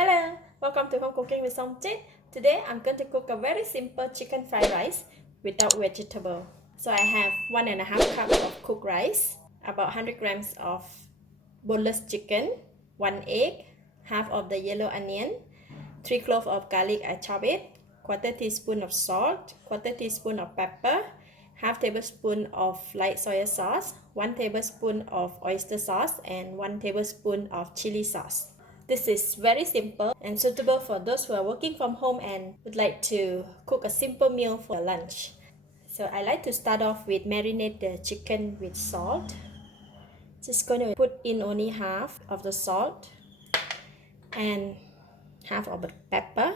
Hello, welcome to Home Cooking with Somjit. Today I'm going to cook a very simple chicken fried rice without vegetable. So I have 1.5 cup of cooked rice, about 100 grams of boneless chicken, 1 egg, half of the yellow onion, 3 cloves of garlic I chop it, quarter teaspoon of salt, quarter teaspoon of pepper, half tablespoon of light soy sauce, 1 tablespoon of oyster sauce, and 1 tablespoon of chili sauce. This is very simple and suitable for those who are working from home and would like to cook a simple meal for lunch. So I like to start off with marinate the chicken with salt. Just going to put in only half of the salt and half of the pepper.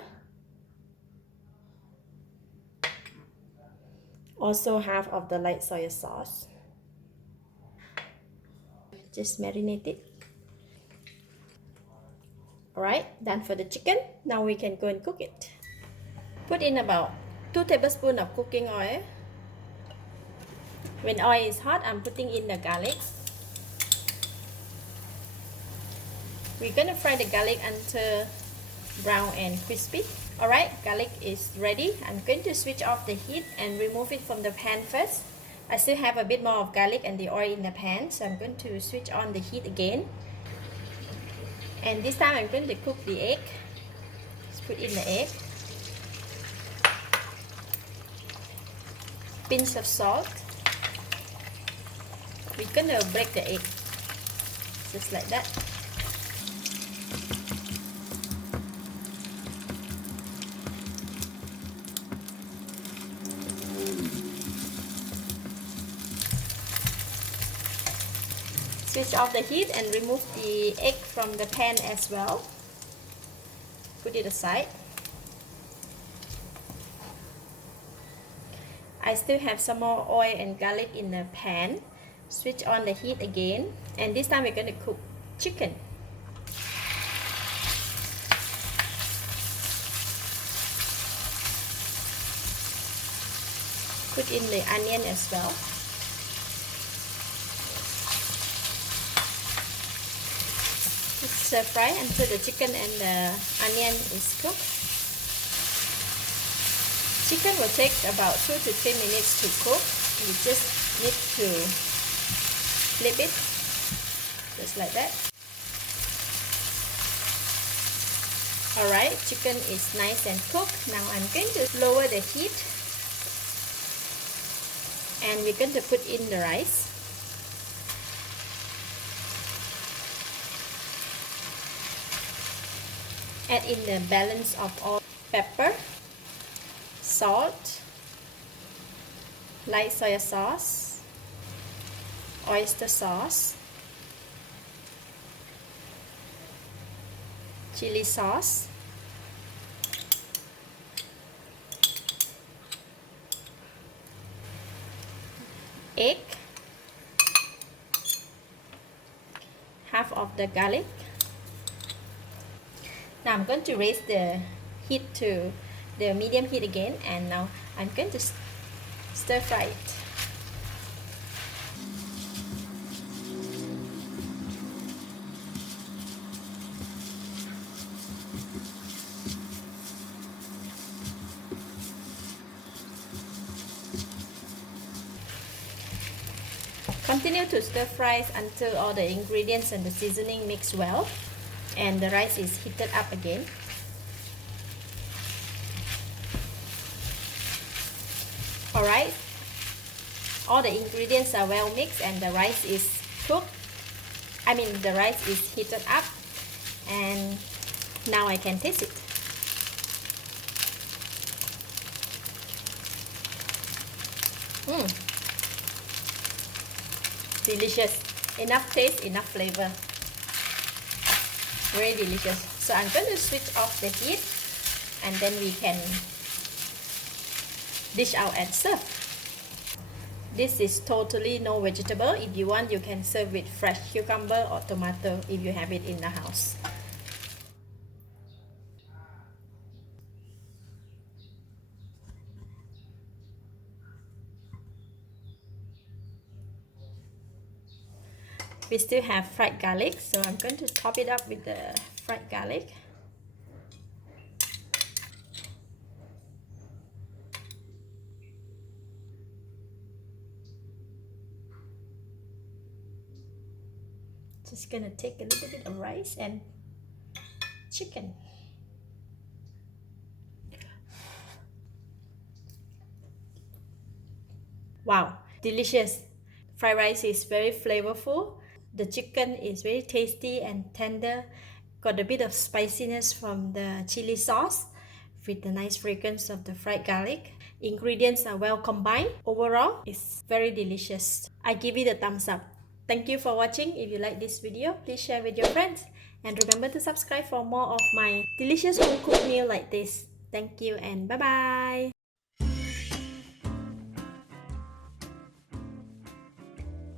Also half of the light soy sauce. Just marinate it. Alright, done for the chicken. Now we can go and cook it. Put in about 2 tablespoons of cooking oil. When oil is hot, I'm putting in the garlic. We're gonna fry the garlic until brown and crispy. Alright, garlic is ready. I'm going to switch off the heat and remove it from the pan first. I still have a bit more of garlic and the oil in the pan, so I'm going to switch on the heat again. And this time I'm going to cook the egg. Just put in the egg. Pinch of salt. We're gonna break the egg. Just like that. Switch off the heat and remove the egg from the pan as well. Put it aside. I still have some more oil and garlic in the pan. Switch on the heat again, and this time we're going to cook chicken. Put in the onion as well. Stir fry until the chicken and the onion is cooked. Chicken will take about 2 to 3 minutes to cook. You just need to flip it, just like that. Alright, chicken is nice and cooked. Now I'm going to lower the heat and we're going to put in the rice. Add in the balance of all pepper, salt, light soy sauce, oyster sauce, chili sauce, egg, half of the garlic. Now I'm going to raise the heat to the medium heat again, and now I'm going to stir fry it. Continue to stir fry until all the ingredients and the seasoning mix well and the rice is heated up again. Alright, all the ingredients are well mixed and the rice is cooked. The rice is heated up, and now I can taste it. Delicious. Enough taste, enough flavor. Very delicious. So I'm going to switch off the heat and then we can dish out and serve. This is totally no vegetable. If you want, you can serve with fresh cucumber or tomato if you have it in the house. We still have fried garlic, so I'm going to top it up with the fried garlic. Just gonna take a little bit of rice and chicken. Wow, delicious. Fried rice is very flavorful. The chicken is very tasty and tender. Got a bit of spiciness from the chili sauce with the nice fragrance of the fried garlic. Ingredients are well combined. Overall, it's very delicious. I give it a thumbs up. Thank you for watching. If you like this video, please share with your friends. And remember to subscribe for more of my delicious home cooked meal like this. Thank you and bye-bye.